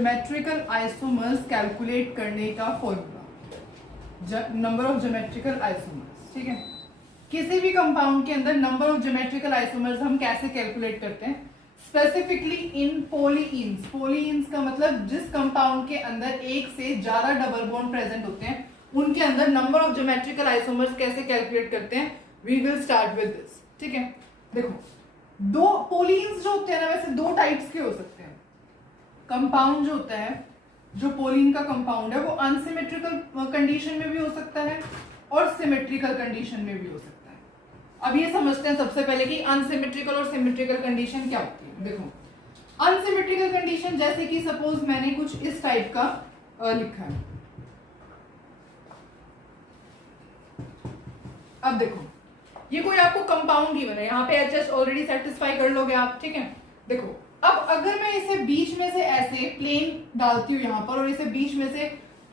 Geometrical isomers calculate करने का formula, number of geometrical isomers. ठीक है, किसी भी कंपाउंड के अंदर नंबर ऑफ ज्योमेट्रिकल आइसोमर्स हम कैसे कैलकुलेट करते हैं, स्पेसिफिकली इन पोलीइंस। पोलीइंस का मतलब जिस कंपाउंड के अंदर एक से ज्यादा डबल बॉन्ड प्रेजेंट होते हैं उनके अंदर नंबर ऑफ ज्योमेट्रिकल आइसोमर्स कैसे कैलकुलेट करते हैं। We will start with this. ठीक है, देखो दो पोलीन्स जो होते हैं ना, वैसे दो टाइप्स के हो सकते हैं। कंपाउंड जो होता है, जो पोलीन का कंपाउंड है वो अनसिमेट्रिकल कंडीशन में भी हो सकता है और सिमेट्रिकल कंडीशन में भी हो सकता है। अब ये समझते हैं सबसे पहले कि अनसिमेट्रिकल और सिमेट्रिकल कंडीशन क्या होती है। देखो अनसिमेट्रिकल कंडीशन जैसे कि सपोज मैंने कुछ इस टाइप का लिखा है। अब देखो ये कोई आपको कंपाउंड गिवन है, यहाँ पे एच ऑलरेडी सेटिस्फाई कर लोगे आप। ठीक है, देखो अब अगर मैं इसे बीच में से ऐसे प्लेन डालती हूँ यहाँ पर और इसे बीच में से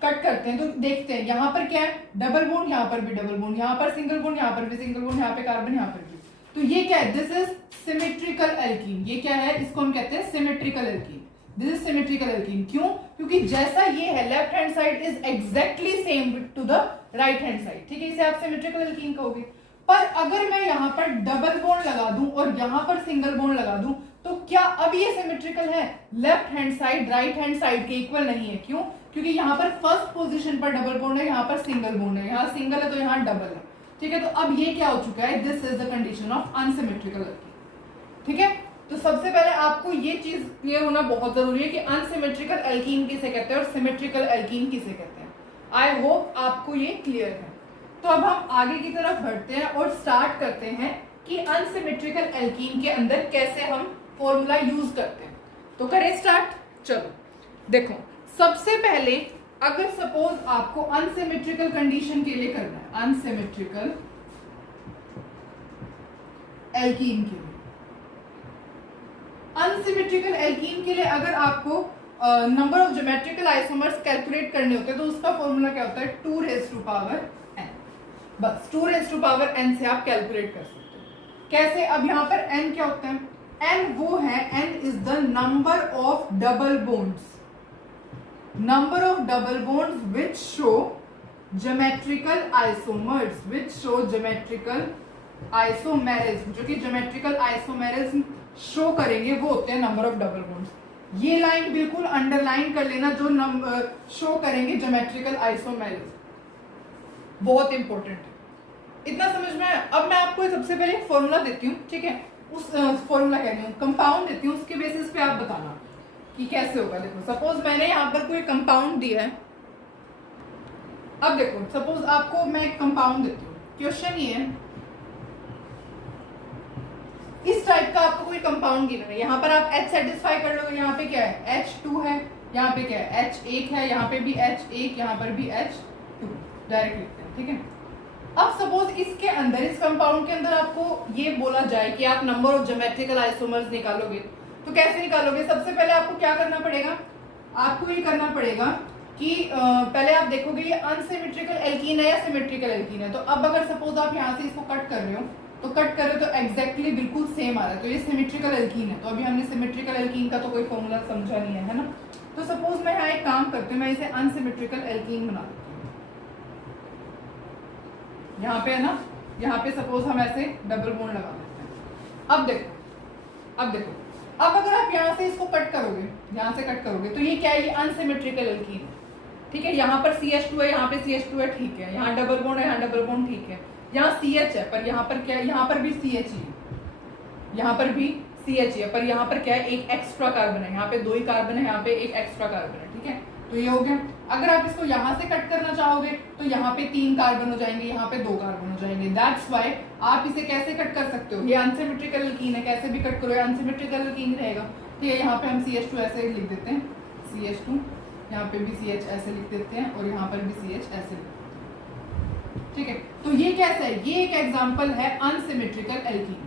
कट करते हैं तो देखते हैं यहाँ पर क्या है, डबल बॉन्ड, यहाँ पर भी डबल बॉन्ड, यहाँ पर सिंगल बॉन्ड, यहाँ पर भी सिंगल बॉन्ड, यहाँ पे कार्बन, यहाँ पर भी। तो ये क्या है, दिस इज सिमेट्रिकल एल्कीन। ये क्या है, इसको हम कहते हैं symmetrical alkene. This is symmetrical alkene. क्यों? क्योंकि जैसा ये है left hand side is exactly same to the right hand side. ठीक है, इसे आप सिमेट्रिकल एल्कीन कहोगे। पर अगर मैं यहाँ पर डबल बॉन्ड लगा दूं और यहाँ पर सिंगल बॉन्ड लगा दूं तो क्या अब ये सिमेट्रिकल है? Left hand side right hand side के इक्वल नहीं है। क्यों? क्योंकि यहाँ पर फर्स्ट पोजीशन पर डबल बॉन्ड है, यहाँ पर सिंगल बॉन्ड है, यहाँ सिंगल है तो यहाँ डबल है। ठीक है, तो अब ये क्या हो चुका है, this is the condition of unsymmetrical alkene. ठीक है, तो सबसे पहले आपको ये चीज क्लियर होना बहुत जरूरी है कि अनसिमेट्रिकल एल्कीन किसे कहते हैं और सिमेट्रिकल एल्कीन किसे कहते हैं। आई होप आपको ये क्लियर है। तो अब हम आगे की तरफ बढ़ते हैं और स्टार्ट करते हैं कि अनसिमेट्रिकल एल्कीन के अंदर कैसे हम फॉर्मूला यूज करते हैं। तो करें स्टार्ट। चलो देखो, सबसे पहले अगर सपोज आपको अनसिमेट्रिकल कंडीशन के लिए करना है, अनसिमेट्रिकल एल्कीन के लिए, अनसिमेट्रिकल एल्कीन के लिए अगर आपको number of geometrical isomers calculate करने होते हैं तो उसका फॉर्मूला क्या होता है, 2 raised to power n। बस 2 raised to power n से आप कैलकुलेट कर सकते हो। कैसे? अब यहाँ पर n क्या होता है, n वो है, n is the number of double bonds, number of double bonds which show geometrical isomers, which show geometrical isomerism, जो कि ज्योमेट्रिकल आइसोमेरिज्म शो करेंगे वो होते हैं नंबर ऑफ डबल बॉन्ड्स। ये लाइन बिल्कुल अंडरलाइन कर लेना, जो नंबर शो करेंगे ज्योमेट्रिकल आइसोमेरिज्म, बहुत इंपॉर्टेंट है। इतना समझ में आया? अब मैं आपको सबसे पहले एक फॉर्मूला देती हूँ। ठीक है, उस फॉर्मूला कह रही हूँ, कंपाउंड देती हूँ, उसके बेसिस पे आप बताना कि कैसे होगा। देखो सपोज मैंने यहाँ पर कोई कंपाउंड दिया है। अब देखो सपोज आपको मैं एक कंपाउंड देती हूँ, क्वेश्चन ये है इस टाइप का आपको कोई कंपाउंड गिवन है, यहाँ पर आप H सेटिस्फाई कर लोगे। यहाँ पे क्या है, H2 है, यहाँ पे क्या है, H1 है, यहाँ पे भी H1, यहाँ पर भी H2, डायरेक्ट लिखते हैं। ठीक है, अब सपोज इसके अंदर, इस कंपाउंड के अंदर आपको ये बोला जाए कि आप नंबर ऑफ ज्योमेट्रिकल आइसोमर्स निकालोगे, तो कैसे निकालोगे? सबसे पहले आपको क्या करना पड़ेगा, आपको ये करना पड़ेगा कि पहले आप देखोगे ये अनसिमेट्रिकल एल्कीन है या सिमेट्रिकल एल्कीन है। तो अब अगर सपोज आप यहाँ से इसको कट कर रहे हो तो कट कर रहे हो तो एग्जैक्टली बिल्कुल सेम आ रहा है, तो ये सिमेट्रिकल एल्कीन है। तो अभी हमने सिमेट्रिकल एल्कीन का तो कोई फॉर्मूला समझा नहीं है ना। तो सपोज मैं यहाँ एक काम करती हूँ, मैं इसे अनसिमेट्रिकल एल्कीन बना देती हूँ। यहाँ पे है ना, यहाँ पे सपोज हम ऐसे डबल बॉन्ड लगा देते हैं। अब देखो अब अगर आप यहाँ से इसको कट करोगे, यहाँ से कट करोगे तो ये क्या है, ये अनसिमेट्रिकल एल्कीन है। ठीक है, यहाँ पर CH2 है, यहाँ पे CH2 है, ठीक है, यहाँ डबल बॉन्ड है, यहाँ डबल बॉन्ड, ठीक है, यहाँ CH है, पर यहाँ पर क्या है, यहाँ पर भी CH ही है, यहाँ पर भी CH है, पर यहाँ पर क्या है, एक एक्स्ट्रा कार्बन है, यहाँ पे 2 ही कार्बन है, यहाँ पे एक एक्स्ट्रा कार्बन है। ठीक है, तो ये हो गया। अगर आप इसको यहाँ से कट करना चाहोगे तो यहाँ पे 3 कार्बन हो जाएंगे, यहाँ पे 2 कार्बन हो जाएंगे। दैट्स वाई आप इसे कैसे कट कर सकते हो, ये अनसिमेट्रिकल एल्कीन है, कैसे भी कट करो ये अनसिमेट्रिकल एल्कीन रहेगा। ठीक है, यहाँ पे हम CH2 ऐसे लिख देते हैं, CH2, यहाँ पे भी CH ऐसे लिख देते हैं और यहाँ पर भी CH ऐसे लिख देते हैं। ठीक है, तो ये कैसा है, ये एक एग्जाम्पल है अनसिमेट्रिकल एल्कीन।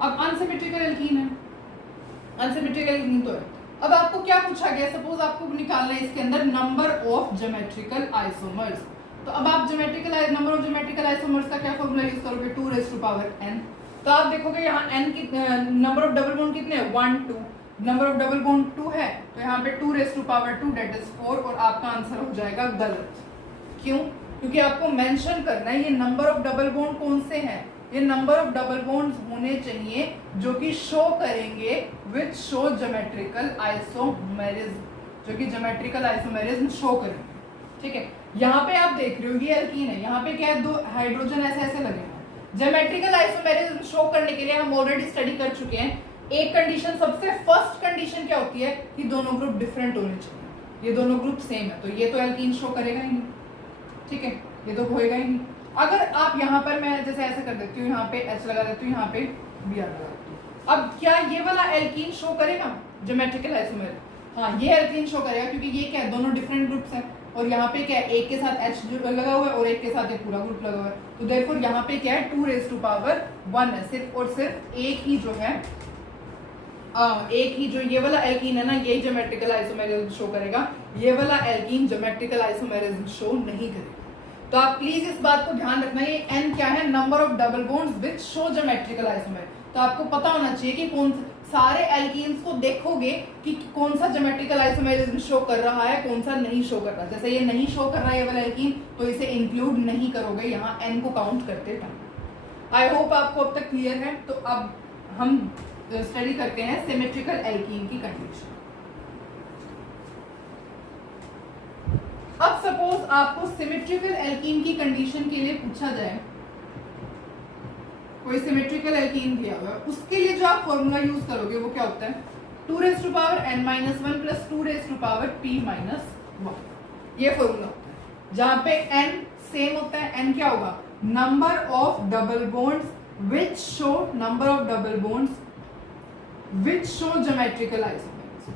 अब अनसिमेट्रिकल एल्कीन है, अनसिमेट्रिकल एल्कीन तो है। अब आपको क्या पूछा गया, सपोज आपको निकालना है इसके अंदर नंबर ऑफ ज्योमेट्रिकल आइसोमर्स। तो अब आप geometrical number of geometrical isomers का क्या फॉर्मूला यूज करोगे, 2 raised to power n। तो आप देखोगे यहाँ n की नंबर ऑफ डबल बॉन्ड कितने हैं, 1 2, नंबर ऑफ डबल बॉन्ड 2 है, तो यहाँ पे 2 raise to power 2 that is 4, और आपका आंसर हो जाएगा गलत। क्यों? क्योंकि आपको मेंशन करना है ये नंबर ऑफ डबल बॉन्ड कौन से हैं। ये नंबर ऑफ डबल बॉन्ड्स होने चाहिए जो कि शो करेंगे विच शो ज्योमेट्रिकल आइसोमेरिज्म, जो कि ज्योमेट्रिकल आइसोमेरिज्म शो करेंगे। ठीक है, यहाँ पे आप देख रहे हो ये एल्कीन है, यहाँ पे क्या है, 2 हाइड्रोजन ऐसे ऐसे लगे हैं। ज्योमेट्रिकल आइसोमेरिज्म शो करने के लिए हम ऑलरेडी स्टडी कर चुके हैं। एक कंडीशन, सबसे फर्स्ट कंडीशन क्या होती है कि दोनों ग्रुप डिफरेंट होने चाहिए। ये दोनों ग्रुप सेम है, तो ये तो एल्कीन शो करेगा ही नहीं। ठीक है, ये तो होएगा ही नहीं। अगर आप यहाँ पर, मैं जैसे ऐसे कर देती हूँ, यहाँ पे H लगा देती हूँ, यहाँ पे Br लगा देती हूँ। अब क्या ये वाला एल्कीन शो करेगा ज्योमेट्रिकल आइसोमेरिज्म? हाँ, ये एल्कीन शो करेगा, क्योंकि ये क्या है, दोनों डिफरेंट ग्रुप्स हैं। और यहाँ पे क्या है, एक के साथ H लगा हुआ है और एक के साथ ये पूरा ग्रुप लगा हुआ है। तो देयरफॉर यहाँ पे क्या है, 2 रेज टू पावर 1 है, सिर्फ और सिर्फ एक ही जो है, एक ही जो ये वाला एल्कीन है ना, यही ज्योमेट्रिकल आइसोमेरिज्म शो करेगा। ये वाला एल्कीन ज्योमेट्रिकल आइसोमेरिज्म शो नहीं करेगा। तो आप प्लीज इस बात को ध्यान रखना, ये N क्या है, number of double bonds which show geometrical isomerism. तो आपको पता होना चाहिए कि कौन सारे एल्कीन्स को देखोगे कि कौन सा ज्योमेट्रिकल आइसोमेरिज्म शो कर रहा है, कौन सा नहीं शो कर रहा है। जैसे ये नहीं शो कर रहा है ये वाला एल्कीन, तो इसे इंक्लूड नहीं करोगे यहाँ N को काउंट करते टाइम। आई होप आपको अब तक क्लियर है। तो अब हम स्टडी करते हैं सिमेट्रिकल एल्कीन की कंडीशन। अब सपोज आपको सिमेट्रिकल एल्कीन की कंडीशन के लिए पूछा जाए, कोई सिमेट्रिकल एल्कीन दिया हुआ है, उसके लिए जो आप फॉर्मूला यूज करोगे वो क्या होता है, 2 raise to power n-1 plus 2 raise to power p-1। ये फॉर्मूला होता है, जहां पे n सेम होता है। n क्या होगा, number of double bonds which show, number of double bonds which show geometrical isomerism,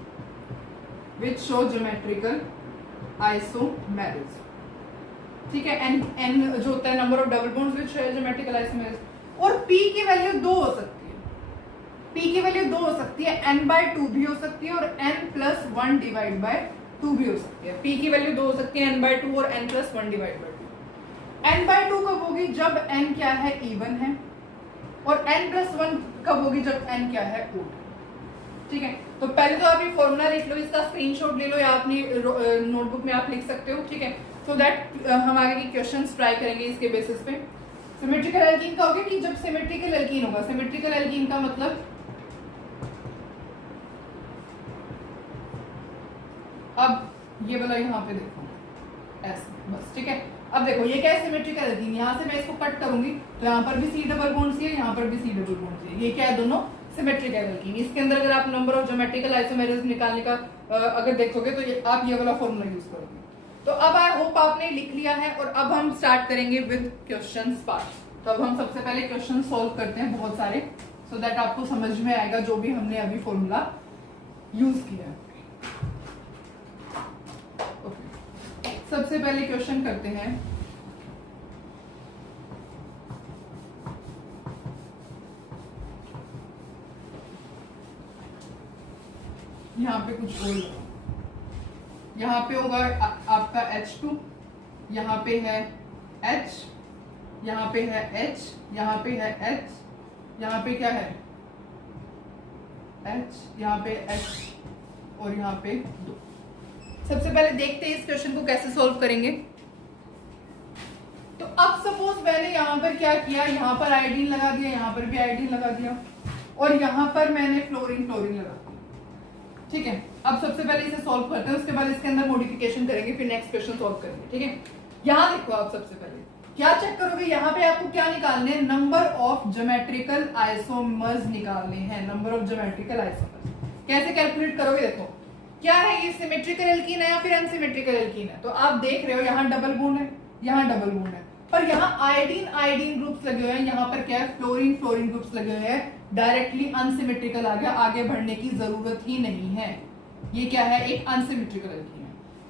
which show geometrical isomerism. ठीक है, n जो होता है number of double bonds which show geometrical isomerism. और p की वैल्यू 2 हो सकती है, p की वैल्यू 2 हो सकती है, n/2 भी हो सकती है और n+1 डिवाइड बाय 2 भी हो सकती है। p की वैल्यू 2 हो सकती है, n/2 और n+1 डिवाइड बाय 2। n/2 कब होगी, जब n क्या है, इवन है, और n+1 कब होगी, जब n क्या है, ओड। ठीक है, तो पहले तो आप ये फॉर्मूला लिख लो, इसका स्क्रीनशॉट ले लो या अपनी नोटबुक में आप लिख सकते हो। ठीक है, सो दैट हम आगे के क्वेश्चंस ट्राई करेंगे इसके बेसिस पे। सिमेट्रिकल एल्कीन का होगा कि जब सिमेट्रिकल एल्कीन होगा, सिमेट्रिकल एल्कीन का मतलब अब ये वाला यहाँ पे देखो ऐसे बस। ठीक है, अब देखो ये क्या है, सिमेट्रिकल एल्कीन। यहाँ से मैं इसको कट करूंगी तो यहाँ पर भी C डबल बॉन्ड है, यहाँ पर भी C डबल बॉन्ड है। ये क्या है, दोनों सिमेट्रिकल एल्कीन। इसके अंदर अगर आप नंबर ऑफ ज्योमेट्रिकल आइसोमेरिज्म निकालने का अगर देखोगे तो आप ये वाला फॉर्मूला यूज करोगे। तो अब आई होप आपने लिख लिया है, और अब हम स्टार्ट करेंगे विद क्वेश्चंस पार्ट। तो अब हम सबसे पहले क्वेश्चन सॉल्व करते हैं बहुत सारे, सो दैट आपको समझ में आएगा जो भी हमने अभी फॉर्मूला यूज किया है। ओके, सबसे पहले क्वेश्चन करते हैं। यहाँ पे कुछ और, यहाँ पे होगा आपका H2, यहाँ पे है H, यहाँ पे है H, यहाँ पे है H, यहाँ पे क्या है H, यहाँ पे H और यहाँ पे 2। सबसे पहले देखते हैं इस क्वेश्चन को कैसे सॉल्व करेंगे। तो अब सपोज मैंने यहाँ पर क्या किया, यहाँ पर आयोडीन लगा दिया, यहाँ पर भी आयोडीन लगा दिया, और यहाँ पर मैंने फ्लोरीन लगा दिया। ठीक है, अब सबसे पहले इसे सॉल्व करते हैं, उसके बाद इसके अंदर मॉडिफिकेशन करेंगे, फिर नेक्स्ट क्वेश्चन सॉल्व करेंगे। ठीक है, यहाँ देखो आप सबसे पहले क्या चेक करोगे, यहाँ पे आपको क्या निकालने हैं, नंबर ऑफ ज्योमेट्रिकल आइसोमर्स निकालने हैं। नंबर ऑफ ज्योमेट्रिकल आइसोमर्स कैसे कैलकुलेट करोगे, देखो क्या है, ये सिमेट्रिकल एल्कीन है या फिर अनसिमेट्रिकल एल्कीन है। तो आप देख रहे हो यहाँ डबल बॉन्ड है, यहाँ डबल बॉन्ड है, पर यहाँ आयोडीन ग्रुप्स लगे हुए हैं, यहाँ पर क्या है, फ्लोरीन ग्रुप्स लगे हुए हैं। डायरेक्टली अनसिमेट्रिकल आ गया, आगे बढ़ने की जरूरत ही नहीं है। ये क्या है, एक अनसिमेट्रिकल एल्कीन है।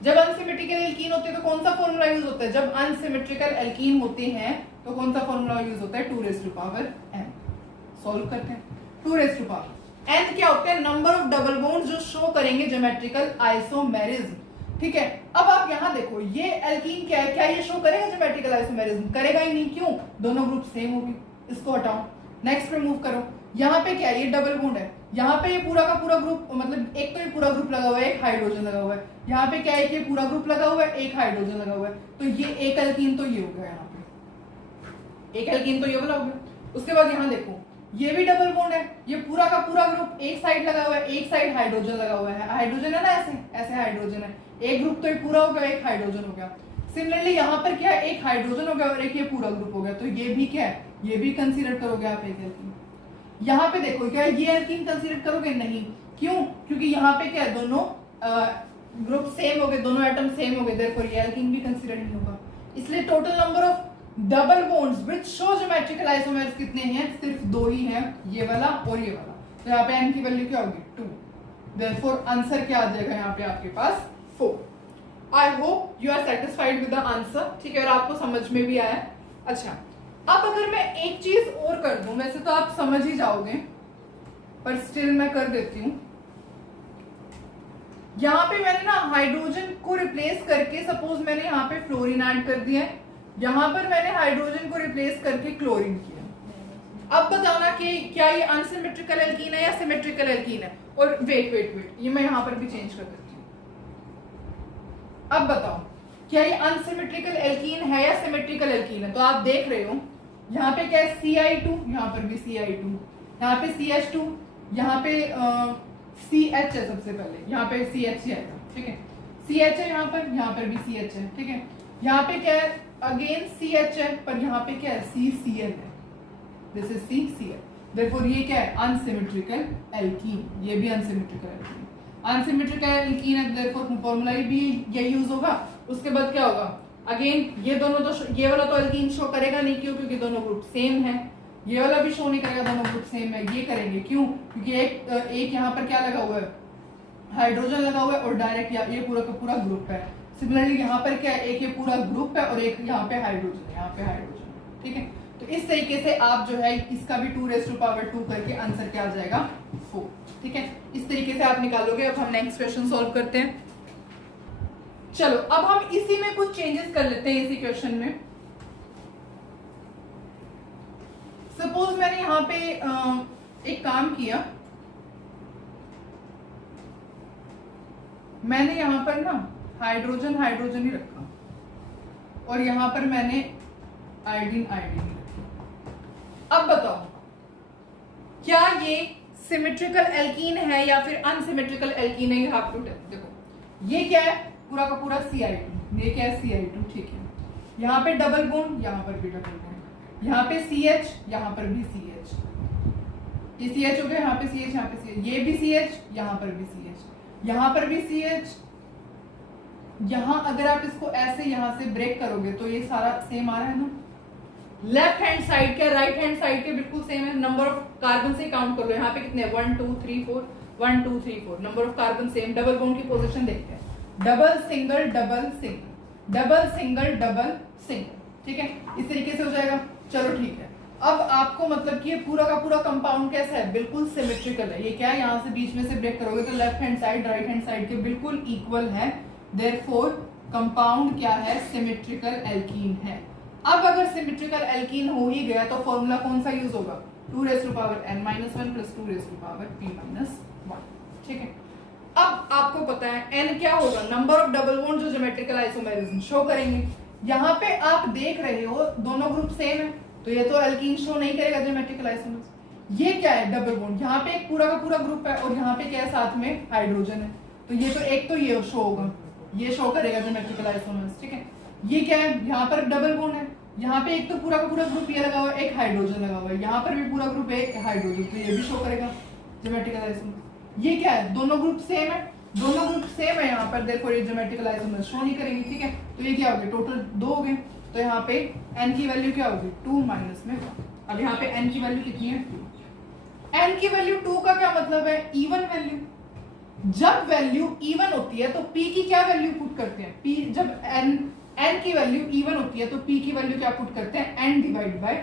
जब अनसिमेट्रिकल एल्कीन होते हैं तो कौन सा फॉर्मूला यूज होता है, जब अनसिमेट्रिकल एल्कीन होते हैं तो कौन सा फॉर्मूला यूज होता है, 2 raise to power n। Solve करते हैं, 2 रेज़ टू पावर n क्या होता है, नंबर ऑफ डबल बॉन्ड जो शो करेंगे ज्योमेट्रिकल आइसोमेरिज्म। ठीक है, अब आप यहाँ देखो ये एल्कीन क्या है, क्या ये शो करेगा ज्योमेट्रिकल आइसोमेरिज्म, करेगा ही नहीं। क्यों, दोनों ग्रुप सेम होगी। इसको हटाओ, नेक्स्ट पे मूव करो। यहाँ पे क्या है, ये डबल बॉन्ड है, यहाँ पे ये पूरा का पूरा ग्रुप, मतलब एक तो ये पूरा ग्रुप लगा हुआ है, एक हाइड्रोजन लगा हुआ है। यहाँ पे क्या है कि पूरा ग्रुप लगा हुआ है, एक हाइड्रोजन लगा हुआ है, तो ये एक एल्कीन तो ये हो गया, यहाँ पे एक एल्कीन तो ये वाला हो गया। उसके बाद यहाँ देखो ये भी डबल बॉन्ड है, ये पूरा का पूरा ग्रुप एक साइड लगा हुआ है, एक साइड हाइड्रोजन लगा हुआ है, हाइड्रोजन है ना, ऐसे ऐसे हाइड्रोजन है, एक ग्रुप तो ये पूरा हो गया, एक हाइड्रोजन हो गया। सिमिलरली यहाँ पर क्या है, एक हाइड्रोजन हो गया और एक ये पूरा ग्रुप हो गया, तो ये भी क्या है, ये भी कंसीडर करोगे आप एक एल्कीन। यहाँ पे देखो क्या ये एल्कीन कंसीडर करोगे, नहीं, क्यों, क्योंकि यहाँ पे क्या है, दोनों ग्रुप सेम हो गए, दोनों एटम सेम हो गए, देयरफॉर ये एल्कीन भी कंसीडर नहीं होगा। इसलिए total number of double bonds which show geometrical isomers कितने हैं, सिर्फ 2 ही हैं, ये वाला और ये वाला। तो यहाँ पे n की वैल्यू क्या होगी 2, देयरफॉर आंसर क्या आ जाएगा यहाँ पे आपके पास 4। I hope you are satisfied with the answer, ठीक है, और आपको समझ में भी आया। अच्छा, अब अगर मैं एक चीज और कर दूं, वैसे तो आप समझ ही जाओगे पर स्टिल मैं कर देती हूं। यहाँ पे मैंने ना हाइड्रोजन को रिप्लेस करके, सपोज मैंने यहाँ पे फ्लोरीन ऐड कर दिया है, यहाँ पर मैंने हाइड्रोजन को रिप्लेस करके क्लोरीन किया। अब बताना कि क्या ये अनसिमेट्रिकल एल्कीन है या सिमेट्रिकल एल्कीन है। और वेट ये मैं यहाँ पर भी चेंज कर देती हूँ। अब बताओ क्या ये अनसिमेट्रिकल एल्कीन है या सिमेट्रिकल एल्कीन है। तो आप देख रहे हो यहाँ पे क्या है Ci2, यहाँ पर भी Ci2, यहाँ पे CH2, यहाँ पे CH है, सबसे पहले यहाँ पे CH है, ठीक है, CH है यहाँ पर भी CH है, ठीक है, यहाँ पे क्या है अगेन CH है, पर यहाँ पे क्या है CCl है, दिस इज CCl, देयरफॉर ये क्या है अनसिमेट्रिकल एल्कीन, ये भी अनसिमेट्रिकल एल्कीन, अनसिमेट्रिकल एल्कीन है, देयरफॉर फॉर्मूला भी ये यूज होगा। उसके बाद क्या होगा, अगेन ये दोनों तो, ये वाला तो एल्कीन शो करेगा नहीं, क्यों, क्योंकि दोनों ग्रुप सेम है, ये वाला भी शो नहीं करेगा, दोनों ग्रुप सेम है, ये करेंगे क्यों, क्योंकि एक यहाँ पर क्या लगा हुआ है, हाइड्रोजन लगा हुआ है, और डायरेक्ट ये पूरा का पूरा ग्रुप है। सिमिलरली यहाँ पर क्या है, एक ये पूरा ग्रुप है और एक यहाँ पे हाइड्रोजन है, यहाँ पे हाइड्रोजन है, ठीक है। तो इस तरीके से आप जो है इसका भी 2⁻² करके आंसर क्या आ जाएगा 4, ठीक है, इस तरीके से आप निकालोगे। अब हम नेक्स्ट क्वेश्चन सॉल्व करते हैं। चलो अब हम इसी में कुछ चेंजेस कर लेते हैं, इसी क्वेश्चन में। सपोज मैंने यहाँ पे एक काम किया, मैंने यहाँ पर ना हाइड्रोजन ही रखा और यहाँ पर मैंने आयोडीन रखा। अब बताओ क्या ये सिमेट्रिकल एल्कीन है या फिर अनसिमेट्रिकल एल्कीन है, यू हैव टू टेल। देखो ये क्या है, पूरा का पूरा Ci2, ये क्या है Ci2, ठीक है, यहाँ पे डबल बॉन्ड, यहाँ पर भी डबल बॉन्ड, यहाँ पे CH, यहाँ पर भी CH, ये CH हो गया, यहाँ पे CH, यहाँ पे CH, ये भी CH, यहाँ पर भी CH, यहाँ पर भी CH। यहाँ अगर आप इसको ऐसे यहाँ से ब्रेक करोगे तो ये सारा सेम आ रहा है ना, लेफ्ट हैंड साइड के राइट हैंड साइड के बिल्कुल सेम है। नंबर ऑफ कार्बन से काउंट कर लो, यहाँ पे कितने 1 2 3 4, 1 2 3 4, number of carbon same. Double bond की पोजीशन देखते हैं, double single double single, double single double single, ठीक है, इस तरीके से हो जाएगा। चलो ठीक है, अब आपको मतलब कि ये पूरा का पूरा कंपाउंड कैसा है, बिल्कुल सिमेट्रिकल है। ये क्या है, यहाँ से बीच में से ब्रेक करोगे तो left hand side right hand side के बिल्कुल इक्वल है, देयरफॉर कंपाउंड क्या है, सिमेट्रिकल एल्कीन है। अब अगर सिमेट्रिकल एल्कीन हो ही गया तो फॉर्मूला कौन सा यूज होगा, 2⁻n-1 + 2⁻p-1, ठीक है। अब आपको पता है n क्या होगा, नंबर ऑफ डबल बॉन्ड जो ज्योमेट्रिकल आइसोमेरिज्म शो करेंगे। यहाँ पे आप देख रहे हो दोनों ग्रुप सेम है, तो ये तो एल्कीन शो नहीं करेगा ज्योमेट्रिकल आइसोमर्स। ये क्या है, डबल बॉन्ड, यहाँ पे एक पूरा का पूरा ग्रुप है और यहाँ पे क्या है, साथ में हाइड्रोजन है, तो ये तो एक तो ये शो होगा, ये शो करेगा ज्योमेट्रिकल आइसोमर्स, ठीक है। ये क्या है, यहाँ पर डबल बॉन्ड है, यहाँ पे एक तो पूरा का पूरा ग्रुप ये लगा हुआ है, एक हाइड्रोजन लगा हुआ है, यहाँ पर भी पूरा ग्रुप है, एक हाइड्रोजन, तो ये भी शो करेगा ज्योमेट्रिकल आइसोमर्स। ये क्या है, दोनों ग्रुप सेम है, दोनों ग्रुप सेम है यहाँ पर, देखो ये ज्योमेट्रिकल आइसोमर्स शो नहीं करेंगे, ठीक है। तो ये क्या हो गया, टोटल 2 हो गए, तो यहाँ पे n की वैल्यू क्या होगी 2 - में 1। अब यहाँ पे n की वैल्यू कितनी है 2। n की वैल्यू 2 का क्या मतलब है, इवन वैल्यू। जब वैल्यू इवन होती है तो p की क्या वैल्यू पुट करते हैं, p जब n की वैल्यू इवन होती है तो p की वैल्यू क्या पुट करते हैं, n/2।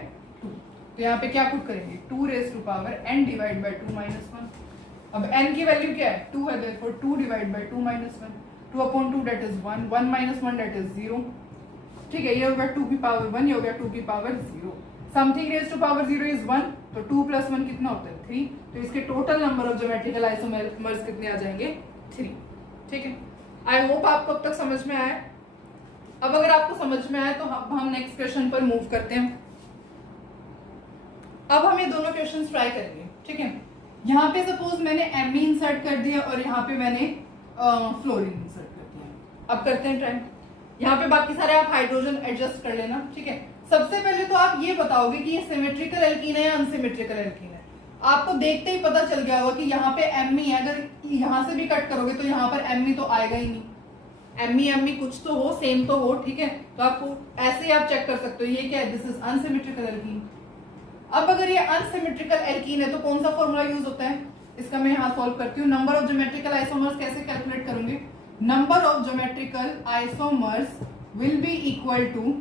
तो यहाँ पे क्या पुट करेंगे, 2⁻n/2 - 1। अब n की वैल्यू क्या है 2 है, therefore 2/2 - 1, 2/2 that is 1, 1 - 1 that is 0, ठीक है। ये हो गया 2 की पावर 1, ये हो गया 2 की power 0। Something raise to power 0 is 1, तो 2 + 1 कितना होता है 3, तो इसके total number of geometrical isomers कितने आ जाएंगे 3। ठीक है, आई होप आपको अब तक समझ में आया। अब अगर आपको समझ में आया तो हम नेक्स्ट क्वेश्चन पर मूव करते हैं। अब हम ये दोनों क्वेश्चंस ट्राई करेंगे। ठीक है, यहाँ पे सपोज मैंने एमी इंसर्ट कर दिया और यहाँ पे मैंने फ्लोरीन इंसर्ट कर दिया। अब करते हैं ट्राई। यहाँ पे बाकी सारे आप हाइड्रोजन एडजस्ट कर लेना। ठीक है, सबसे पहले तो आप ये बताओगे कि ये सिमेट्रिकल एल्कीन है या अनसिमेट्रिकल एल्कीन है। आपको देखते ही पता चल गया होगा कि यहाँ पे एमी है, अगर यहाँ से भी कट करोगे तो यहाँ पर एमी तो आएगा ही नहीं। एमी कुछ तो हो, सेम तो हो। ठीक है, तो आपको ऐसे ही आप चेक कर सकते हो ये क्या है, दिस इज अनसिमेट्रिकल एल्कीन। अब अगर ये अनसिमेट्रिकल एल्कीन है तो कौन सा फॉर्मूला यूज होता है, इसका मैं यहाँ सॉल्व करती हूँ। नंबर ऑफ ज्योमेट्रिकल आइसोमर्स कैसे कैलकुलेट करूंगे, number of geometrical isomers will be equal to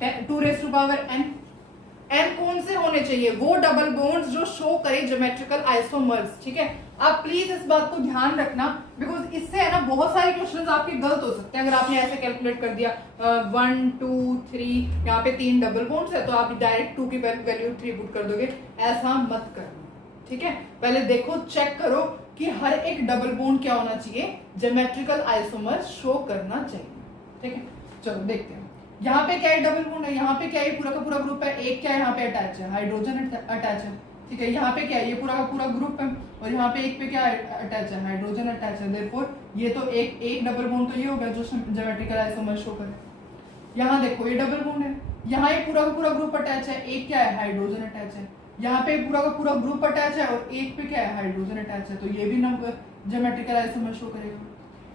2n। n कौन से होने चाहिए, वो डबल बॉन्ड्स जो शो करे ज्योमेट्रिकल आइसोमर्स। ठीक है, आप प्लीज इस बात को ध्यान रखना, बिकॉज इससे है ना बहुत सारे क्वेश्चंस आपके गलत हो सकते हैं। अगर आपने ऐसे कैलकुलेट कर दिया 1 2 3, यहाँ पे 3 डबल बॉन्ड्स है तो आप डायरेक्ट 2 की वैल्यू 3 पुट कर दोगे, ऐसा मत करना। ठीक है, पहले देखो, चेक करो कि हर एक डबल बॉन्ड क्या होना चाहिए, ज्योमेट्रिकल आइसोमर शो करना चाहिए। ठीक है, चलो देखते हैं। यहाँ पे क्या है, डबल बॉन्ड है, यहाँ पे क्या है, पूरा का पूरा ग्रुप है, एक क्या है यहाँ पे अटैच है, हाइड्रोजन अटैच है। ठीक है, यहाँ पे क्या है, ये पूरा का पूरा ग्रुप है, और यहाँ पे एक पे क्या अटैच है, हाइड्रोजन अटैच है। देयरफॉर ये तो एक डबल बॉन्ड तो ये हो गया जो ज्योमेट्रिकल आइसोमर शो करे। यहाँ देखो ये डबल बॉन्ड है, यहाँ ये पूरा का पूरा ग्रुप अटैच है, एक क्या है, हाइड्रोजन अटैच है। यहाँ पे पूरा का पूरा ग्रुप अटैच है और एक पे क्या है, हाइड्रोजन अटैच है, तो ये भी नंबर ज्योमेट्रिकल आइसोमर शो करेगा।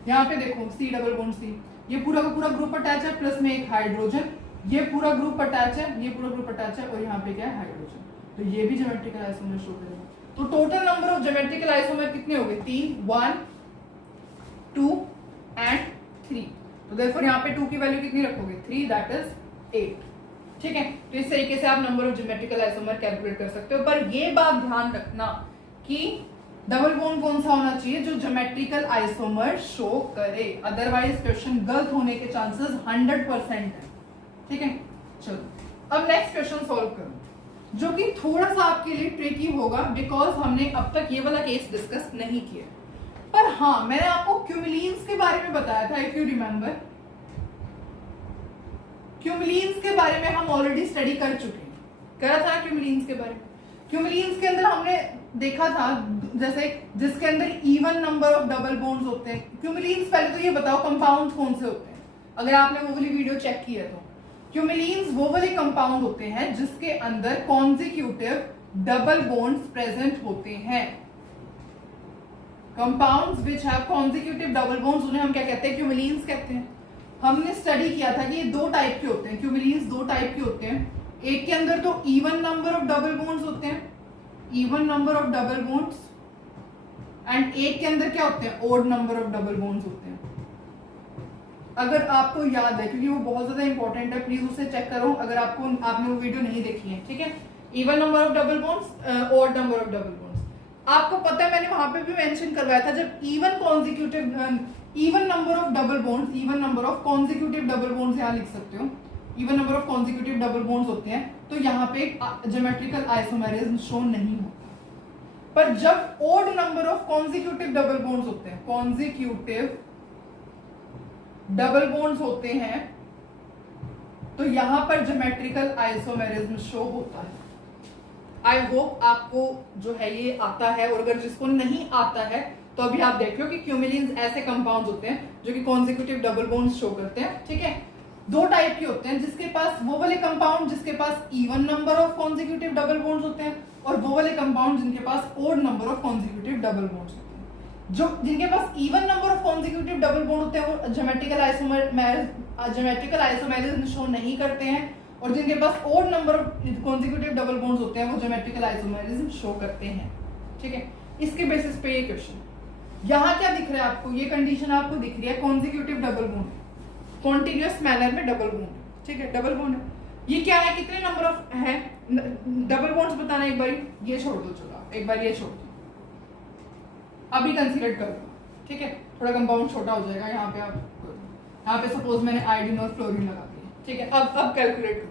यहाँ पे देखो सी डबल बॉन्ड सी, ये पूरा का पूरा ग्रुप अटैच है, प्लस में एक हाइड्रोजन, ये पूरा ग्रुप अटैच है, ये पूरा ग्रुप अटैच है, और यहाँ पे क्या है, हाइड्रोजन, तो ये भी ज्योमेट्रिकल आइसोमर शो करेगा। तो total number of geometrical isomer कितने हो गए, 3, 1 2 एंड 3। तो देयरफॉर यहाँ पे 2 की वैल्यू कितनी रखोगे, 3, दैट इज 8। ठीक है, तो इस तरीके से आप number of geometrical isomer calculate कर सकते हो। पर ये बात ध्यान रखना कि डबल बॉन्ड कौन सा होना चाहिए, जो ज्योमेट्रिकल आइसोमर शो करे, अदरवाइज क्वेश्चन गलत होने के चांसेस 100% है। ठीक है, चलो अब नेक्स्ट क्वेश्चन सॉल्व करो, जो कि थोड़ा सा आपके लिए ट्रिकी होगा, बिकॉज हमने अब तक ये वाला केस डिस्कस नहीं किया। पर हाँ, मैंने आपको क्यूमुलिन्स के बारे में बताया था, इफ यू रिमेंबर। क्यूमुलिन्स के बारे में हम ऑलरेडी स्टडी कर चुके हैं, करा था क्यूमुलिन्स के बारे में। क्यूमुलिन्स के अंदर हमने देखा था, जैसे जिसके अंदर even number of double bonds होते हैं। क्यूमुलिन्स, पहले तो ये बताओ कंपाउंड कौन से होते हैं, अगर आपने वो वाली वीडियो चेक की है तो। क्यूमुलिन्स वो वाले कंपाउंड होते हैं जिसके अंदर कॉन्जिक्यूटिव डबल बॉन्ड्स प्रेजेंट होते हैं। Compounds which have consecutive double bonds, उन्हें हम क्या कहते हैं, क्यूमुलिन्स कहते हैं। हमने स्टडी किया था कि ये 2 टाइप के होते हैं, क्यूमुलिन्स 2 टाइप के होते हैं। एक के अंदर तो even number of double bonds होते हैं, even number of double bonds, and एक के अंदर क्या होते हैं, odd number of double bonds होते हैं। अगर आपको याद है, क्योंकि वो बहुत ज्यादा इंपॉर्टेंट है, प्लीज उसे चेक करो अगर आपने वो वीडियो नहीं देखी है। ठीक है, even number of double bonds, odd number of double bonds. आपको पता है मैंने वहां पे भी मेंशन करवाया था, जब even number of double bonds, even number of consecutive double bonds यहाँ लिख सकते हो, even number of consecutive double bonds होते हैं, तो यहाँ पे ज्योमेट्रिकल आइसोमेरिज्म शो नहीं होता। पर जब odd number of consecutive double bonds होते हैं, कॉन्जिक्यूटिव डबल बॉन्ड्स होते हैं, तो यहां पर ज्योमेट्रिकल आइसोमेरिज्म शो होता है। आई होप आपको जो है ये आता है, और अगर जिसको नहीं आता है तो अभी आप देख लो कि क्यूमुलिन्स ऐसे कंपाउंड्स होते हैं जो कि कॉन्जिक्यूटिव डबल बॉन्ड्स शो करते हैं। ठीक है, 2 टाइप के होते हैं, जिसके पास वो वाले कंपाउंड जिसके पास even number of consecutive double bonds होते हैं, और वो वाले कंपाउंड जिनके पास odd number of consecutive double bonds होते हैं। जो जिनके पास even number of consecutive double bond होते हैं वो ज्योमेट्रिकल आइसोमेरिज्म शो नहीं करते हैं, और जिनके पास odd number of consecutive double bonds होते हैं वो ज्योमेट्रिकल आइसोमेरिज्म शो करते हैं। ठीक है, इसके बेसिस पे ये क्वेश्चन। यहाँ क्या दिख रहा है आपको, ये कंडीशन आपको दिख रही है, consecutive double bond, continuous manner में डबल बॉन्ड। ठीक है, डबल बॉन्ड है, ये क्या है, कितने नंबर ऑफ है डबल बॉन्ड्स बताना। एक बार ये छोड़ दो, चलो एक बार ये छोड़ दो, अभी कंसीडर कर लो। ठीक है, थोड़ा कंपाउंड छोटा हो जाएगा। यहाँ पे सपोज मैंने आयोडीन और फ्लोरीन लगा दिया। ठीक है, अब कैलकुलेट करो।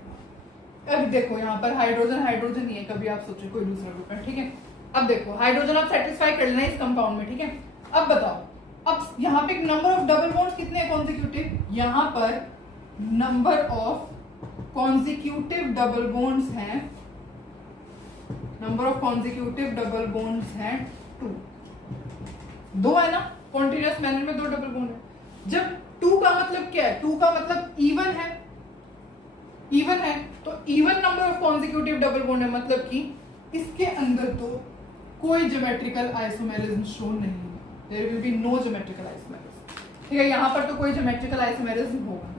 अब देखो यहाँ पर हाइड्रोजन हाइड्रोजन नहीं है, कभी आप सोचो कोई दूसरा ग्रुप है, ठीक है। अब देखो हाइड्रोजन आप सेटिस्फाई कर लेना इस कंपाउंड में, ठीक है। अब बताओ, अब यहाँ पे नंबर ऑफ डबल बॉन्ड्स कितने हैं कॉन्जिक्यूटिव, यहाँ पर number of consecutive double bonds हैं, number of consecutive double bonds हैं 2, 2 है ना, कॉन्टिन्यूअस मैनर में 2 डबल बॉन्ड है। जब 2 का मतलब क्या है, 2 का मतलब इवन है, इवन है तो even number of consecutive double bond है, मतलब कि इसके अंदर तो कोई ज्योमेट्रिकल आइसोमेरिज्म शो नहीं है, there will be no geometrical isomerism, ठीक है। यहाँ पर तो कोई ज्योमेट्रिकल आइसोमेरिज्म होगा नहीं।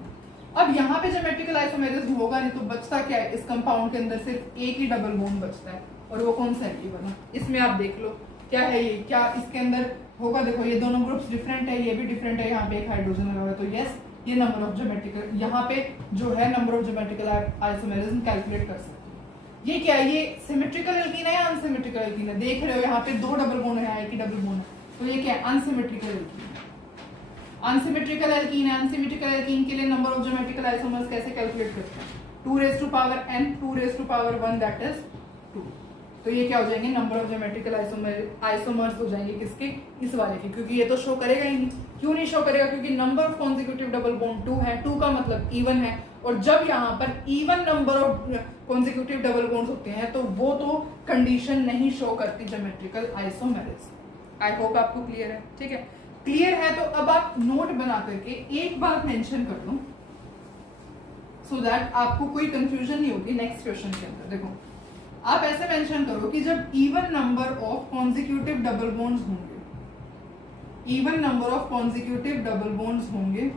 अब यहाँ पे ज्योमेट्रिकल आइसोमेरिज्म होगा नहीं, तो बचता क्या है, इस कंपाउंड के अंदर सिर्फ एक ही डबल बॉन्ड बचता है, और वो कौन सा है, ये वाला। इसमें आप देख लो क्या है ये, क्या इसके अंदर होगा, देखो ये दोनों ग्रुप्स डिफरेंट है, ये भी डिफरेंट है, यहाँ पे एक हाइड्रोजन लगा हुआ है, तो यस ये नंबर ऑफ ज्योमेट्रिकल, यहाँ पे जो है number of geometrical isomerism calculate कर सकते हैं। ये क्या है, ये सिमेट्रिकल एल्कीन है या अनसिमेट्रिकल एल्कीन है, देख रहे हो यहाँ पे 2 डबल बॉन्ड है, एक ही डबल बॉन्ड है, तो ये क्या है, अनसिमेट्रिकल एल्कीन है। अनसिमेट्रिकल एल्कीन है, अनसिमेट्रिकल एल्कीन के लिए नंबर ऑफ ज्योमेट्रिकल आइसोमर्स कैसे कैलकुलेट करते हैं, 2 raised to power n 2 raised to power 1 that is 2। तो ये क्या हो जाएंगे, नंबर ऑफ ज्योमेट्रिकल आइसोमर्स हो जाएंगे किसके, इस वाले के, क्योंकि ये तो शो करेगा ही नहीं। क्यों नहीं शो करेगा, क्योंकि number of consecutive double bond 2 है, 2 का मतलब इवन है, और जब यहाँ पर even number of consecutive double bonds होते हैं तो वो तो कंडीशन नहीं शो करती ज्योमेट्रिकल आइसोमेरिज्म। आई होप आपको क्लियर है, ठीक है। क्लियर है तो अब आप नोट बना करके एक बार मेंशन कर लो, सो दैट आपको कोई कंफ्यूजन नहीं होगी नेक्स्ट क्वेश्चन के अंदर। देखो आप ऐसे मेंशन करो कि जब even number of consecutive double bonds होंगे, even number of consecutive double bonds होंगे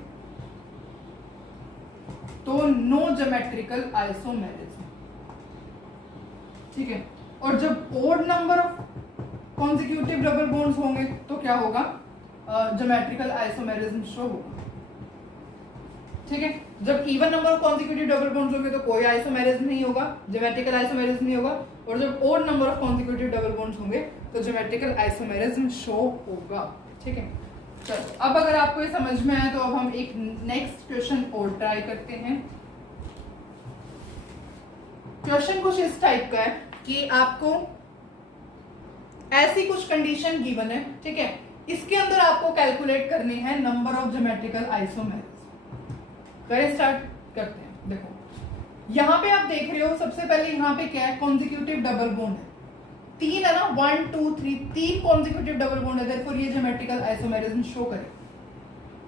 तो नो ज्योमेट्रिकल आइसोमेरिज्म, ठीक है। और जब odd number of consecutive double bonds होंगे तो क्या होगा, ज्योमेट्रिकल आइसोमेरिज्म शो होगा, ठीक है। जब even number of consecutive double bonds होंगे तो कोई आइसोमेरिज्म नहीं होगा, ज्योमेट्रिकल आइसोमेरिज्म नहीं होगा, और जब odd number of consecutive double bonds होंगे तो ज्योमेट्रिकल आइसोमेरिज्म शो होगा, ठीक है। चलो अब अगर आपको ये समझ में आए तो अब हम एक नेक्स्ट क्वेश्चन और ट्राई करते हैं। क्वेश्चन कुछ इस टाइप का है कि आपको ऐसी कुछ कंडीशन गिवन है, ठीक है, इसके अंदर आपको कैलकुलेट करनी है नंबर ऑफ ज्योमेट्रिकल आइसोमेरिज्म। करें, स्टार्ट करते हैं। देखो यहाँ पे आप देख रहे हो, सबसे पहले यहाँ पे क्या है, कॉन्जिक्यूटिव डबल बॉन्ड है, 3 है ना, 1 2 3 3 कॉन्जिक्यूटिव डबल बॉन्ड है, देयरफॉर ये ज्योमेट्रिकल आइसोमेरिज्म शो करेगा,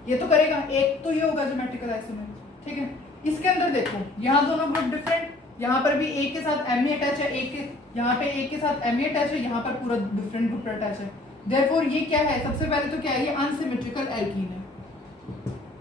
ये तो करेगा, एक तो ये होगा ज्योमेट्रिकल आइसोमेरिज्म, ठीक है। इसके अंदर देखो यहाँ दोनों ग्रुप डिफरेंट, यहाँ पर भी एक के साथ Me अटैच है, एक के यहाँ पे एक के साथ Me अटैच है, यहाँ पर पूरा डिफरेंट ग्रुप अटैच है, देयरफॉर ये क्या है, सबसे पहले तो क्या है, ये अनसिमेट्रिकल एल्कीन है,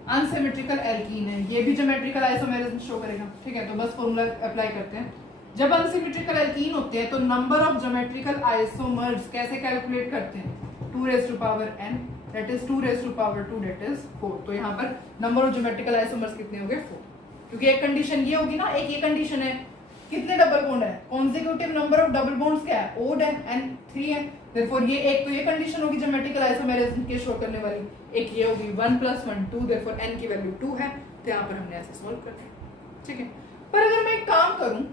अनसिमेट्रिकल एल्कीन है, ये भी ज्योमेट्रिकल आइसोमेरिज्म शो करेगा, ठीक है। तो बस फॉर्मूला अप्लाई करते हैं। जब अनसिमेट्रिकल एल्कीन होते हैं तो नंबर ऑफ ज्योमेट्रिकल आइसोमर्स कैसे कैलकुलेट करते हैं, 2 raised to power n that is 2 raised to power 2 that is 4। तो यहाँ पर नंबर ऑफ ज्योमेट्रिकल आइसोमर्स कितने हो गए, 4, क्योंकि एक कंडीशन ये होगी ना, एक ये कंडीशन है, कितने डबल बॉन्ड है, consecutive number of double bonds क्या है, ओड है, एंड 3 है, देयरफॉर ये एक तो ये कंडीशन होगी ज्योमेट्रिकल आइसोमेरिज्म के शो करने वाली, एक ये होगी 1 + 1 2, देयरफॉर n की वैल्यू 2 है, तो यहाँ पर हमने ऐसे सॉल्व कर दिया, ठीक है। पर अगर मैं एक काम करूं,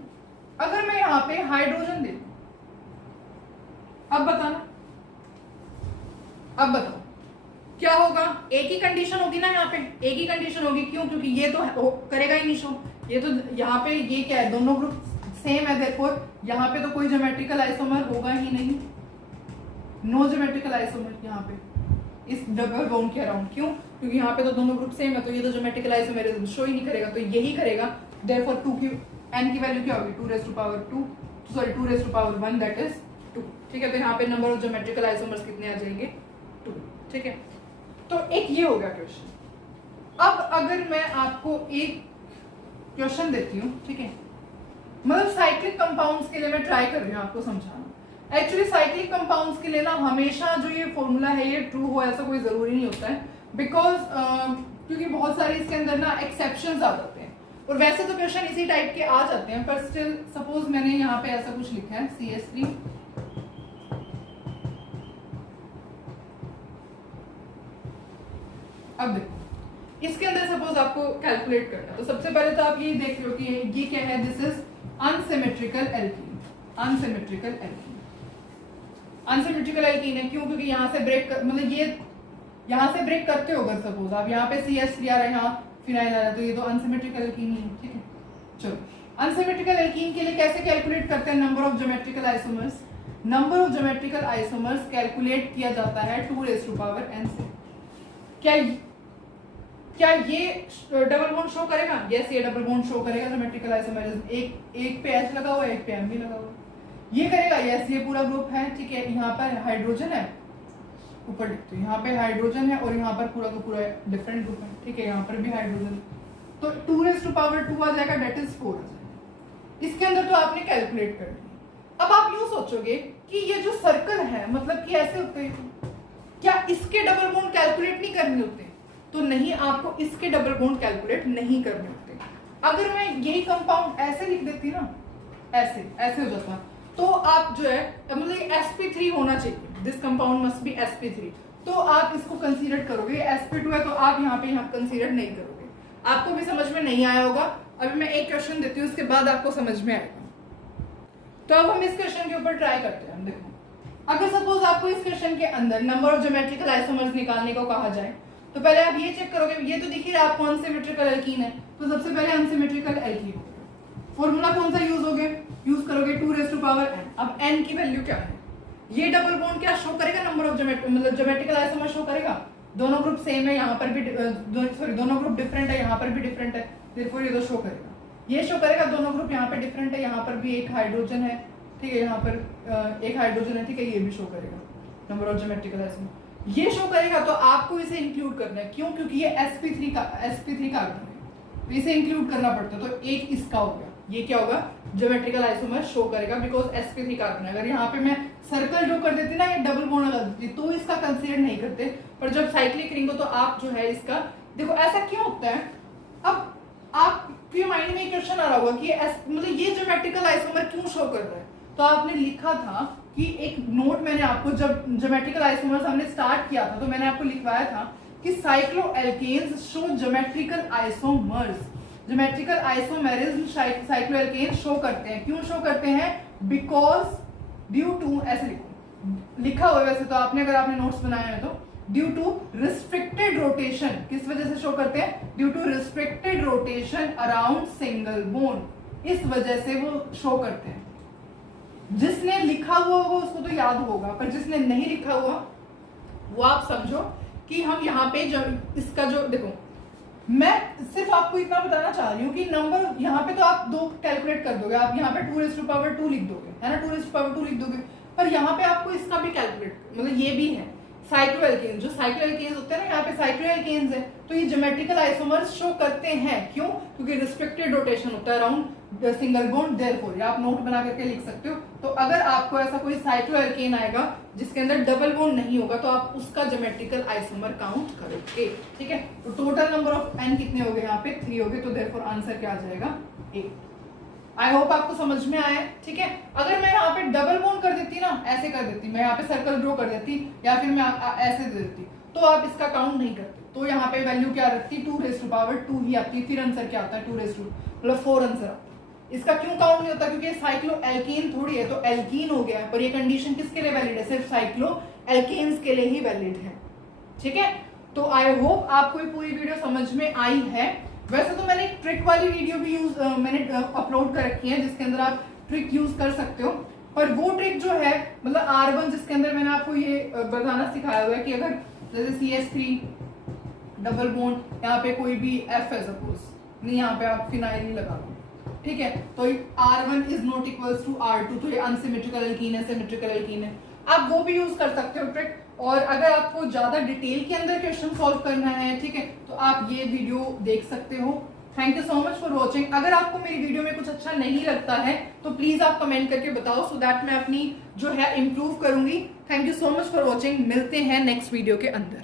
अगर मैं यहाँ पे हाइड्रोजन दे दूं, अब बताना, अब बताओ क्या होगा, एक ही कंडीशन होगी ना, यहाँ पे एक ही कंडीशन होगी, क्यों, क्योंकि ये तो करेगा ही नहीं शो, ये तो यहाँ पे ये क्या है, दोनों ग्रुप सेम है, देयरफॉर यहाँ पे तो कोई ज्योमेट्रिकल आइसोमर होगा ही नहीं, नो ज्योमेट्रिकल आइसोमर यहाँ पे इस डबल बॉन्ड के अराउंड, क्यों, क्योंकि यहाँ पे तो दोनों ग्रुप सेम है, तो ये तो ज्योमेट्रिकल आइसोमेरिज्म शो ही नहीं करेगा, तो यही करेगा, देयरफॉर 2 की n की वैल्यू क्या होगी, 2 raised to power 2 sorry 2 raised to power 1 that is 2, ठीक है। तो यहाँ पे नंबर ऑफ ज्योमेट्रिकल आइसोमर्स कितने आ जाएंगे, 2, ठीक है। तो एक ये हो गया क्वेश्चन। अब अगर मैं आपको एक क्वेश्चन देती हूँ, ठीक है, मतलब साइक्लिक कंपाउंड्स के लिए मैं ट्राई कर रही हूँ आपको समझाना। एक्चुअली साइक्लिक कंपाउंड्स के लिए ना हमेशा जो ये फॉर्मूला है ये ट्रू हो ऐसा कोई जरूरी नहीं होता है, बिकॉज क्योंकि बहुत सारे इसके अंदर ना एक्सेप्शंस आ जाते हैं, और वैसे तो क्वेश्चन इसी टाइप के आ जाते हैं, पर स्टिल सपोज मैंने यहाँ पे ऐसा कुछ लिखा है CH3, अब देखो इसके अंदर सपोज आपको कैलकुलेट करना है, तो सबसे पहले तो आप ये देख रहे हो कि ये क्या है, this is unsymmetrical alkene. Unsymmetrical alkene, unsymmetrical alkene है क्यों, क्योंकि यहाँ से ब्रेक मतलब ये यहाँ से ब्रेक करते हो अगर सपोज आप यहाँ पे CH3 आ रहा है, यहाँ फिनाइल आ रहा है, तो ये तो अनसिमेट्रिकल एल्कीन ही है, ठीक है। चलो अनसिमेट्रिकल एल्कीन के लिए कैसे कैलकुलेट करते हैं, number of geometrical isomers. Number of geometrical isomers calculate किया जाता है 2n से। क्या ये डबल बॉन्ड शो करेगा? यस, ये डबल बॉन्ड शो करेगा ज्योमेट्रिकल आइसोमरिज्म। एक पे H लगा हुआ है, एक पे M भी लगा हुआ है, ये करेगा। यस, ये पूरा ग्रुप है, ठीक है। यहाँ पर हाइड्रोजन है, ऊपर लिखते हैं, यहाँ पे हाइड्रोजन है और यहाँ पर पूरा का पूरा डिफरेंट ग्रुप है, ठीक है। यहाँ पर भी हाइड्रोजन, तो 2 आ जाएगा, डेट इज 4 आ जाएगा। इसके अंदर तो आपने कैलकुलेट कर लिया। अब आप यूं सोचोगे कि ये जो सर्कल है मतलब कि ऐसे होते हैं, क्या इसके डबल बॉन्ड कैलकुलेट नहीं करने होते? तो नहीं, आपको इसके डबल बॉन्ड कैलकुलेट नहीं करने होते। अगर मैं यही कंपाउंड ऐसे लिख देती ना, ऐसे हो जाता, तो आप जो है मतलब sp3 होना चाहिए, this compound must be sp3, तो आप इसको कंसीडर करोगे। sp2 है तो आप यहाँ पे कंसीडर नहीं करोगे। आपको भी समझ में नहीं आया होगा। अभी मैं एक क्वेश्चन देती हूँ, उसके बाद आपको समझ में आएगा। तो अब हम इस क्वेश्चन के ऊपर ट्राई करते हैं। देखो, अगर सपोज आपको इस क्वेश्चन के अंदर नंबर ऑफ ज्योमेट्रिकल आइसोमर्स निकालने को कहा जाए, तो पहले आप ये चेक करोगे, ये तो दिख ही रहा है आपको अनसिमेट्रिकल एल्कीन है, तो सबसे पहले अनसिमेट्रिकल एल्कीन हो गया। फॉर्मूला कौन सा यूज करोगे 2n। अब n की वैल्यू क्या है, ये डबल बॉन्ड क्या शो करेगा, नंबर ऑफ मतलब ज्योमेट्रिकल आइसोमर शो करेगा। दोनों ग्रुप सेम है, यहाँ पर भी दोनों ग्रुप डिफरेंट है, यहाँ पर भी डिफरेंट है, देयरफॉर ये तो शो करेगा। ये शो करेगा दोनों ग्रुप यहाँ पे डिफरेंट है, यहाँ पर भी एक हाइड्रोजन है, ठीक है, यहाँ पर एक हाइड्रोजन है, ठीक है, ये भी शो करेगा नंबर ऑफ ज्योमेट्रिकल आइसोमर। ये शो करेगा तो आपको इसे इंक्लूड करना है, क्यों? क्योंकि ये sp3 कार्बन है, तो इसे इंक्लूड करना पड़ता है। तो एक इसका हो गया, ये क्या होगा, ज्योमेट्रिकल आइसोमर शो करेगा बिकॉज sp3 कार्बन है। अगर यहाँ पे मैं सर्कल ड्रॉ कर देती ना, ये डबल बॉन्ड लगा देती, तो इसका कंसीडर नहीं करते। पर जब साइक्लिक रिंग हो तो आप जो है इसका देखो, ऐसा क्यों होता है। अब आपके माइंड में एक क्वेश्चन आ रहा होगा कि मतलब ये ज्योमेट्रिकल आइसोमर क्यों शो कर रहा है। तो आपने लिखा था कि एक नोट मैंने आपको, जब ज्योमेट्रिकल आइसोमर्स हमने स्टार्ट किया था तो मैंने आपको लिखवाया था कि cycloalkenes show geometrical isomers. Geometrical isomerism cycloalkenes show करते हैं। क्यों शो करते हैं? बिकॉज ड्यू टू, ऐसे लिखा हुआ है वैसे तो आपने, अगर आपने नोट्स बनाए हैं तो, ड्यू टू रिस्ट्रिक्टेड रोटेशन। किस वजह से शो करते हैं? Due to restricted rotation around single bond. इस वजह से वो शो करते हैं। जिसने लिखा हुआ होगा उसको तो याद होगा, पर जिसने नहीं लिखा हुआ वो आप समझो कि हम यहाँ पे इसका जो देखो, मैं सिर्फ आपको इतना बताना चाह रही हूँ कि नंबर यहाँ पे तो आप 2 कैलकुलेट कर दोगे, आप यहाँ पे 2 लिख दोगे, है ना, 2 लिख दोगे। पर यहाँ पे आपको इसका भी कैलकुलेट, मतलब ये भी है साइक्लोएल्केन्स। जो साइक्लोएल्केन्स होते हैं ना, यहाँ पे साइक्लोएल्केन्स है, तो ये ज्योमेट्रिकल आइसोमर्स शो करते हैं। क्यों? क्योंकि रिस्ट्रिक्टेड रोटेशन होता है अराउंड सिंगल बॉन्ड, देयरफॉर। आप नोट बना करके लिख सकते हो। तो अगर आपको ऐसा कोई साइक्लोएल्केन आएगा जिसके अंदर डबल बॉन्ड नहीं होगा, तो आप उसका ज्योमेट्रिकल आइसोमर काउंट करोगे, ठीक है। तो टोटल नंबर ऑफ n कितने हो गए? यहाँ पे 3 हो गए, तो देयरफॉर आंसर क्या आ जाएगा? 8। आई होप आपको समझ में आया, ठीक है। अगर मैं यहाँ पे डबल बॉन्ड कर देती ना, ऐसे कर देती, मैं यहाँ पे सर्कल ड्रॉ कर देती, या फिर मैं ऐसे दे देती, तो आप इसका काउंट नहीं करते। तो यहाँ पे वैल्यू क्या रखती? 2 ही आती, फिर आंसर क्या आता है? 2 मतलब 4 आंसर आता है। इसका क्यों काउंट नहीं होता? क्योंकि साइक्लोएल्केन थोड़ी है, तो एल्कीन हो गया है। पर ये कंडीशन किसके लिए वैलिड है? सिर्फ साइक्लोएल्केन्स के लिए ही वैलिड है, ठीक है। तो आई होप आपको ये पूरी वीडियो समझ में आई है। वैसे तो मैंने एक ट्रिक वाली वीडियो भी मैंने अपलोड कर रखी है, जिसके अंदर आप ट्रिक यूज कर सकते हो। पर वो ट्रिक जो है मतलब R1, जिसके अंदर मैंने आपको ये बताना सिखाया हुआ है कि अगर जैसे CH3 डबल बॉन्ड, यहाँ पे कोई भी F है सपोज, नहीं यहाँ पे आप फिनाइल नहीं लगा दो, ठीक है, तो R1 is not equals to R2, तो ये अनसिमेट्रिकल एल्कीन है, सिमेट्रिकल एल्कीन है। आप वो भी यूज कर सकते हो ट्रिक। और अगर आपको ज्यादा डिटेल के अंदर क्वेश्चन सॉल्व करना है, ठीक है, तो आप ये वीडियो देख सकते हो। Thank you so much for watching. अगर आपको मेरी वीडियो में कुछ अच्छा नहीं लगता है तो प्लीज आप कमेंट करके बताओ, सो दैट मैं अपनी जो है इम्प्रूव करूंगी। Thank you so much for watching. मिलते हैं नेक्स्ट वीडियो के अंदर।